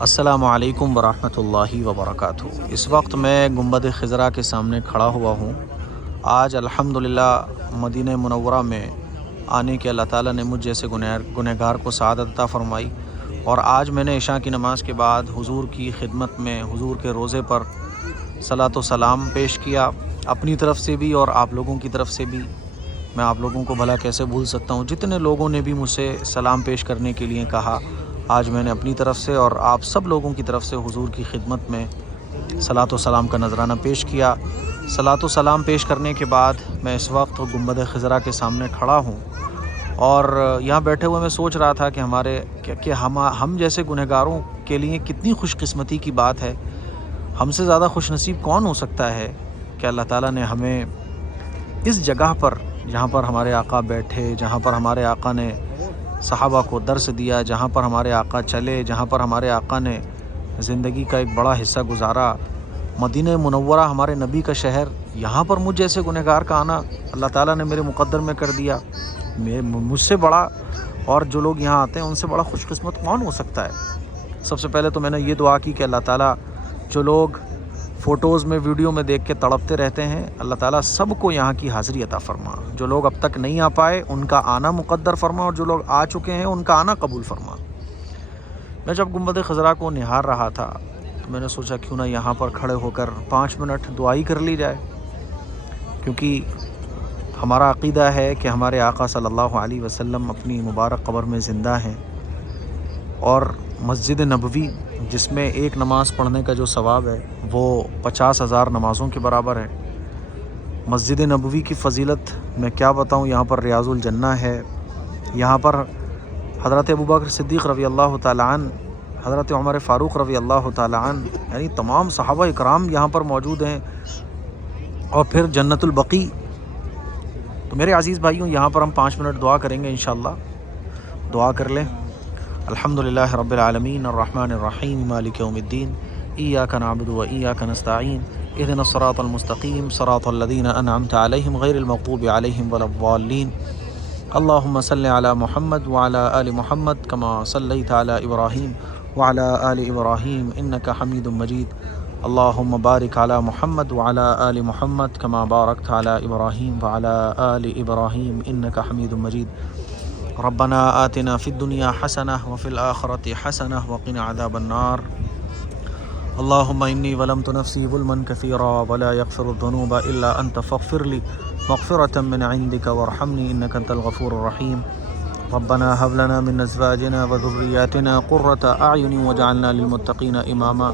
السلام علیکم ورحمۃ اللہ وبرکاتہ۔ اس وقت میں گنبد خضرا کے سامنے کھڑا ہوا ہوں۔ آج الحمدللہ مدینہ منورہ میں آنے کے اللہ تعالیٰ نے مجھ جیسے گنہگار کو سعادت عطا فرمائی، اور آج میں نے عشاء کی نماز کے بعد حضور کی خدمت میں حضور کے روضے پر صلاۃ و سلام پیش کیا، اپنی طرف سے بھی اور آپ لوگوں کی طرف سے بھی۔ میں آپ لوگوں کو بھلا کیسے بھول سکتا ہوں، جتنے لوگوں نے بھی مجھ سے سلام پیش کرنے کے لیے کہا، آج میں نے اپنی طرف سے اور آپ سب لوگوں کی طرف سے حضور کی خدمت میں صلاۃ و سلام کا نذرانہ پیش کیا۔ صلاۃ و سلام پیش کرنے کے بعد میں اس وقت گنبد خضرا کے سامنے کھڑا ہوں، اور یہاں بیٹھے ہوئے میں سوچ رہا تھا کہ ہم جیسے گنہگاروں کے لیے کتنی خوش قسمتی کی بات ہے۔ ہم سے زیادہ خوش نصیب کون ہو سکتا ہے کہ اللہ تعالیٰ نے ہمیں اس جگہ پر، جہاں پر ہمارے آقا بیٹھے، جہاں پر ہمارے آقا نے صحابہ کو درس دیا، جہاں پر ہمارے آقا چلے، جہاں پر ہمارے آقا نے زندگی کا ایک بڑا حصہ گزارا، مدینہ منورہ ہمارے نبی کا شہر، یہاں پر مجھ جیسے گنہگار کا آنا اللہ تعالیٰ نے میرے مقدر میں کر دیا۔ مجھ سے بڑا، اور جو لوگ یہاں آتے ہیں ان سے بڑا خوش قسمت کون ہو سکتا ہے؟ سب سے پہلے تو میں نے یہ دعا کی کہ اللہ تعالیٰ جو لوگ فوٹوز میں، ویڈیو میں دیکھ کے تڑپتے رہتے ہیں، اللہ تعالیٰ سب کو یہاں کی حاضری عطا فرما۔ جو لوگ اب تک نہیں آ پائے ان کا آنا مقدر فرما، اور جو لوگ آ چکے ہیں ان کا آنا قبول فرما۔ میں جب گنبد خضرا کو نہار رہا تھا تو میں نے سوچا کیوں نہ یہاں پر کھڑے ہو کر 5 منٹ دعائی کر لی جائے، کیونکہ ہمارا عقیدہ ہے کہ ہمارے آقا صلی اللہ علیہ وسلم اپنی مبارک قبر میں زندہ ہیں، اور مسجد نبوی جس میں ایک نماز پڑھنے کا جو ثواب ہے وہ 50,000 نمازوں کے برابر ہے۔ مسجد نبوی کی فضیلت میں کیا بتاؤں، یہاں پر ریاض الجنہ ہے، یہاں پر حضرت ابوبکر صدیق رضی اللہ تعالیٰ عنہ، حضرت عمر فاروق رضی اللہ تعالیٰ عنہ، یعنی تمام صحابہ اکرام یہاں پر موجود ہیں، اور پھر جنت البقیع۔ تو میرے عزیز بھائیوں، یہاں پر ہم 5 منٹ دعا کریں گے انشاءاللہ۔ دعا کر لیں۔ الحمدللہ رب العالمین الرحمن الرحیم مالک یوم الدین ایاک نعبد و ایاک نستعین اهدنا الصراط المستقیم صراط الذین انعمت علیہم غیر المغضوب علیہم ولا الضالین۔ اللہم صل علی محمد وعلی آل محمد کما صلیت علی ابراہیم وعلی آل ابراہیم انک حمید مجید۔ اللہم بارک علی محمد وعلی آل محمد کما بارکت علی ابراہیم وعلی آل ابراہیم انک حمید مجید۔ ربنا آتنا فی الدنیا حسنہ وفی الآخرۃ حسنہ وقنا عذاب النار۔ اللہم انی ظلمت نفسی ظلما کثیرا ولا یغفر الذنوب الا انت فاغفر لی مغفرۃ من عندک وارحمنی انک انت الغفور الرحیم۔ ربنا هب لنا من ازواجنا وذریاتنا قرۃ اعین واجعلنا للمتقین اماما۔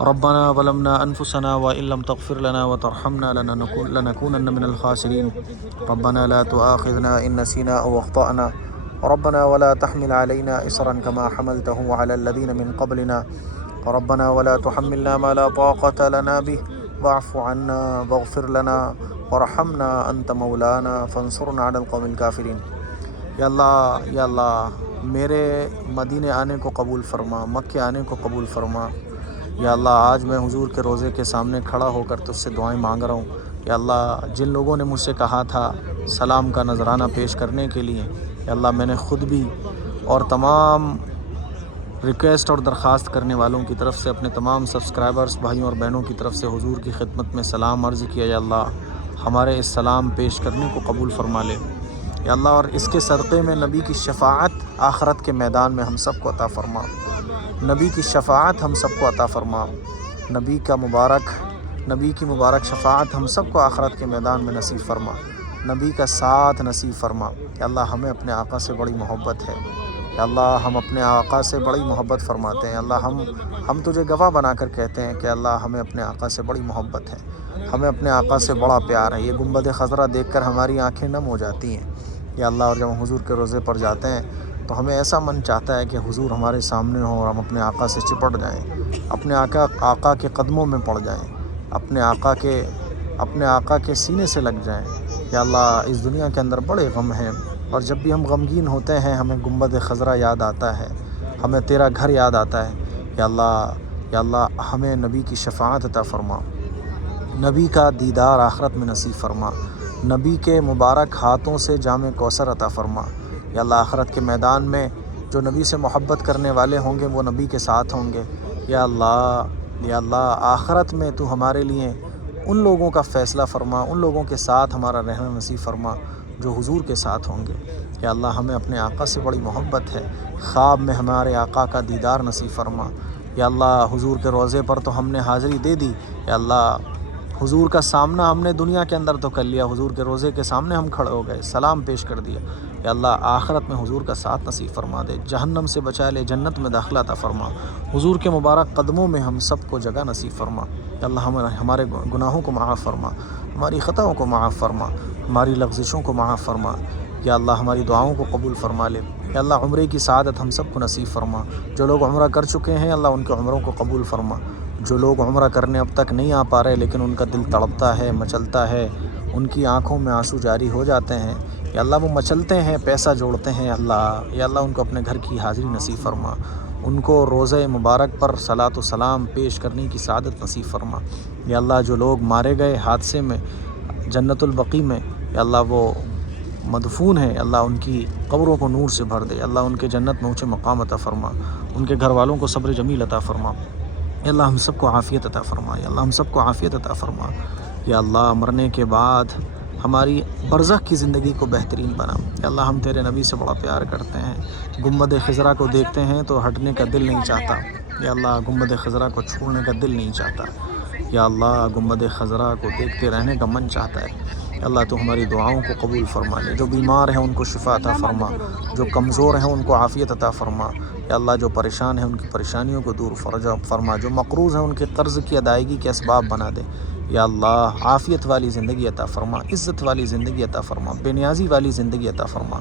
ربنا ظلمنا انفسنا وان لم تغفر لنا وترحمنا لنكونن من الخاسرین۔ ربنا لا تؤاخذنا ان نسینا او اخطأنا، ربنا ولا تحمل علينا اصرا كما حملته على الذين من قبلنا، ربنا ولا تحملنا ما لا طاقة لنا به واعف عنا واغفر لنا وارحمنا انت مولانا فانصرنا على القوم الكافرین۔ یا اللہ میرے مدینے آنے کو قبول فرما، مکے آنے کو قبول فرما۔ یا اللہ آج میں حضور کے روضے کے سامنے کھڑا ہو کر تجھ سے دعائیں مانگ رہا ہوں۔ یا اللہ جن لوگوں نے مجھ سے کہا تھا سلام کا نذرانہ پیش کرنے کے لیے، یا اللہ میں نے خود بھی اور تمام ریکویسٹ اور درخواست کرنے والوں کی طرف سے، اپنے تمام سبسکرائبرز بھائیوں اور بہنوں کی طرف سے حضور کی خدمت میں سلام عرض کیا۔ یا اللہ ہمارے اس سلام پیش کرنے کو قبول فرما لے یا اللہ، اور اس کے صدقے میں نبی کی شفاعت آخرت کے میدان میں ہم سب کو عطا فرما۔ نبی کی شفاعت ہم سب کو عطا فرما۔ نبی کی مبارک شفاعت ہم سب کو آخرت کے میدان میں نصیب فرما۔ نبی کا ساتھ نصیب فرما۔ یا اللہ ہمیں اپنے آقا سے بڑی محبت ہے، یا اللہ ہم اپنے آقا سے بڑی محبت فرماتے ہیں۔ اللہ ہم تجھے گواہ بنا کر کہتے ہیں کہ اللہ ہمیں اپنے آقا سے بڑی محبت ہے، ہمیں اپنے آقا سے بڑا پیار ہے۔ یہ گنبد خضرا دیکھ کر ہماری آنکھیں نم ہو جاتی ہیں یا اللہ، اور جب ہم حضور کے روضے پر جاتے ہیں تو ہمیں ایسا من چاہتا ہے کہ حضور ہمارے سامنے ہوں اور ہم اپنے آقا سے چپٹ جائیں، اپنے آقا کے قدموں میں پڑ جائیں، اپنے آقا کے سینے سے لگ جائیں۔ یا اللہ اس دنیا کے اندر بڑے غم ہیں، اور جب بھی ہم غمگین ہوتے ہیں ہمیں گنبد خضرا یاد آتا ہے، ہمیں تیرا گھر یاد آتا ہے۔ یا اللہ ہمیں نبی کی شفاعت عطا فرما، نبی کا دیدار آخرت میں نصیب فرما، نبی کے مبارک ہاتھوں سے جام کوثر عطا فرما۔ یا اللہ آخرت کے میدان میں جو نبی سے محبت کرنے والے ہوں گے وہ نبی کے ساتھ ہوں گے۔ یا اللہ آخرت میں تو ہمارے لیے ان لوگوں کا فیصلہ فرما، ان لوگوں کے ساتھ ہمارا رہنا نصیب فرما جو حضور کے ساتھ ہوں گے۔ یا اللہ ہمیں اپنے آقا سے بڑی محبت ہے، خواب میں ہمارے آقا کا دیدار نصیب فرما۔ یا اللہ حضور کے روضے پر تو ہم نے حاضری دے دی، یا اللہ حضور کا سامنا ہم نے دنیا کے اندر تو کر لیا، حضور کے روضے کے سامنے ہم کھڑے ہو گئے، سلام پیش کر دیا۔ یا اللہ آخرت میں حضور کا ساتھ نصیب فرما دے، جہنم سے بچا لے، جنت میں داخلہ عطا فرما، حضور کے مبارک قدموں میں ہم سب کو جگہ نصیب فرما۔ یا اللہ ہمارے گناہوں کو معاف فرما، ہماری خطاؤں کو معاف فرما، ہماری لغزشوں کو معاف فرما۔ یا اللہ ہماری دعاؤں کو قبول فرما لے۔ یا اللہ عمرے کی سعادت ہم سب کو نصیب فرما، جو لوگ عمرہ کر چکے ہیں اللہ ان کے عمروں کو قبول فرما، جو لوگ عمرہ کرنے اب تک نہیں آ پا رہے لیکن ان کا دل تڑپتا ہے، مچلتا ہے، ان کی آنکھوں میں آنسو جاری ہو جاتے ہیں، یا اللہ وہ مچلتے ہیں، پیسہ جوڑتے ہیں، یا اللہ ان کو اپنے گھر کی حاضری نصیب فرما، ان کو روزہ مبارک پر صلاۃ و سلام پیش کرنے کی سعادت نصیب فرما۔ یا اللہ جو لوگ مارے گئے حادثے میں جنت البقیع میں، یا اللہ وہ مدفون ہیں، اللہ ان کی قبروں کو نور سے بھر دے، اللہ ان کے جنت میں اونچے مقام عطا فرما، ان کے گھر والوں کو صبر جمیل عطا فرما۔ یا اللہ ہم سب کو عافیت عطا فرما، یا اللہ ہم سب کو عافیت عطا فرما۔ یا اللہ مرنے کے بعد ہماری برزخ کی زندگی کو بہترین بنا۔ یا اللہ ہم تیرے نبی سے بڑا پیار کرتے ہیں، گنبد خضرا کو دیکھتے ہیں تو ہٹنے کا دل نہیں چاہتا، یا اللہ گنبد خضرا کو چھوڑنے کا دل نہیں چاہتا، یا اللہ گنبد خضرا کو دیکھتے رہنے کا من چاہتا ہے۔ یا اللہ تو ہماری دعاؤں کو قبول فرما لے، جو بیمار ہیں ان کو شفا عطا فرما، جو کمزور ہیں ان کو عافیت عطا فرما۔ یا اللہ جو پریشان ہیں ان کی پریشانیوں کو دور فرما، جو مقروض ہیں ان کے قرض کی ادائیگی کے اسباب بنا دے۔ یا اللہ عافیت والی زندگی عطا فرما، عزت والی زندگی عطا فرما، بے نیازی والی زندگی عطا فرما،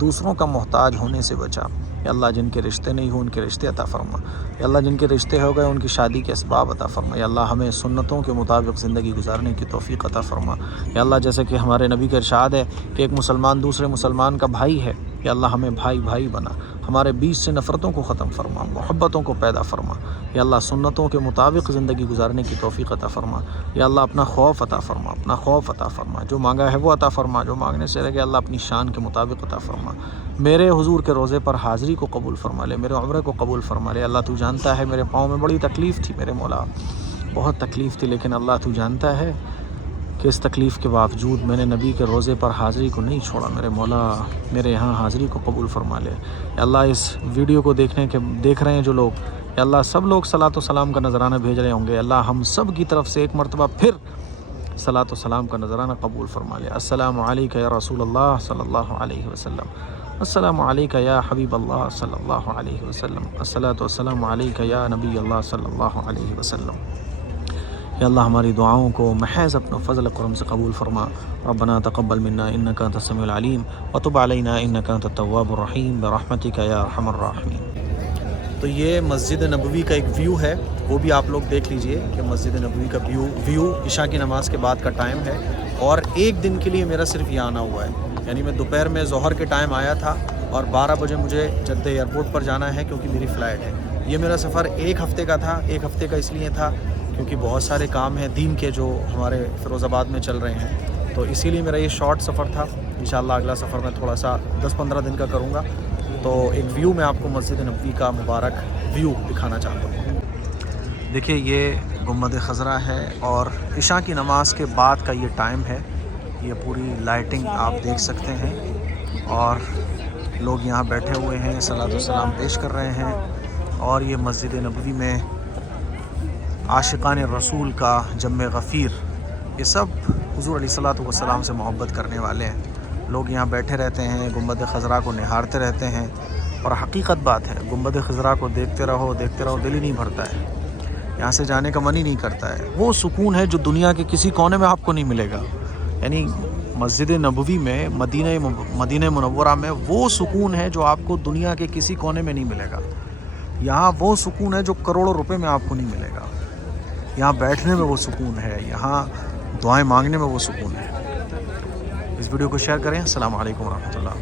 دوسروں کا محتاج ہونے سے بچا۔ یا اللہ جن کے رشتے نہیں ہو ان کے رشتے عطا فرما، یا اللہ جن کے رشتے ہو گئے ان کی شادی کے اسباب عطا فرما۔ یا اللہ ہمیں سنتوں کے مطابق زندگی گزارنے کی توفیق عطا فرما۔ یا اللہ جیسے کہ ہمارے نبی کا ارشاد ہے کہ ایک مسلمان دوسرے مسلمان کا بھائی ہے، یا اللہ ہمیں بھائی بھائی بنا، ہمارے بیچ سے نفرتوں کو ختم فرما، محبتوں کو پیدا فرما۔ یا اللہ سنتوں کے مطابق زندگی گزارنے کی توفیق عطا فرما۔ یا اللہ اپنا خوف عطا فرما، اپنا خوف عطا فرما، جو مانگا ہے وہ عطا فرما، جو مانگنے سے رہ گیا اللہ اپنی شان کے مطابق عطا فرما۔ میرے حضور کے روضے پر حاضری کو قبول فرما لے، میرے عمرے کو قبول فرما لے۔ اللہ تو جانتا ہے میرے پاؤں میں بڑی تکلیف تھی میرے مولا، بہت تکلیف تھی، لیکن اللہ تو جانتا ہے کہ اس تکلیف کے باوجود میں نے نبی کے روضے پر حاضری کو نہیں چھوڑا۔ میرے مولا میرے یہاں حاضری کو قبول فرما لے۔ یا اللہ اس ویڈیو کو دیکھ رہے ہیں جو لوگ، یا اللہ سب لوگ صلاۃ و سلام کا نذرانہ بھیج رہے ہوں گے، اللہ ہم سب کی طرف سے ایک مرتبہ پھر صلاۃ و سلام کا نذرانہ قبول فرما لے۔ السلام علیکہ یا رسول اللہ صلی اللہ علیہ وسلم، السلام علیکہ یا حبیب اللہ صلی اللہ علیہ وسلم، الصلاۃ والسلام علیکہ یا نبی اللہ صلی اللہ علیہ وسلم۔ یا اللہ ہماری دعاؤں کو محض اپنا فضل کرم سے قبول فرما۔ ربنا تقبل منا انک انت السمیع العلیم وتب علینا انک انت التواب الرحیم برحمتک یا ارحم الراحمین۔ تو یہ مسجد نبوی کا ایک ویو ہے، وہ بھی آپ لوگ دیکھ لیجئے کہ مسجد نبوی کا ویو عشاء کی نماز کے بعد کا ٹائم ہے، اور ایک دن کے لیے میرا صرف یہ آنا ہوا ہے، یعنی میں دوپہر میں ظہر کے ٹائم آیا تھا اور 12 بجے مجھے جدہ ایئرپورٹ پر جانا ہے کیونکہ میری فلائٹ ہے۔ یہ میرا سفر ایک ہفتے کا تھا، ایک ہفتے کا اس لیے تھا کیونکہ بہت سارے کام ہیں دین کے جو ہمارے فیروز آباد میں چل رہے ہیں، تو اسی لیے میرا یہ شارٹ سفر تھا۔ انشاءاللہ اگلا سفر میں تھوڑا سا 10-15 دن کا کروں گا، تو ایک ویو میں آپ کو مسجد نبوی کا مبارک ویو دکھانا چاہتا ہوں۔ دیکھیے یہ گنبد خضرا ہے اور عشاء کی نماز کے بعد کا یہ ٹائم ہے، یہ پوری لائٹنگ آپ دیکھ سکتے ہیں، اور لوگ یہاں بیٹھے ہوئے ہیں صلاۃ و سلام پیش کر رہے ہیں، اور یہ مسجد نبوی میں عاشقان رسول کا جم غفیر، یہ سب حضور علیہ الصلوۃ والسلام سے محبت کرنے والے ہیں، لوگ یہاں بیٹھے رہتے ہیں، گنبد خضرا کو نہارتے رہتے ہیں، اور حقیقت بات ہے گنبد خضرا کو دیکھتے رہو دل ہی نہیں بھرتا ہے، یہاں سے جانے کا من ہی نہیں کرتا ہے۔ وہ سکون ہے جو دنیا کے کسی کونے میں آپ کو نہیں ملے گا، یعنی مسجد نبوی میں مدینہ منورہ میں وہ سکون ہے جو آپ کو دنیا کے کسی کونے میں نہیں ملے گا۔ یہاں وہ سکون ہے جو کروڑوں روپے میں آپ کو نہیں ملے گا، یہاں بیٹھنے میں وہ سکون ہے، یہاں دعائیں مانگنے میں وہ سکون ہے۔ اس ویڈیو کو شیئر کریں۔ السلام علیکم ورحمۃ اللہ۔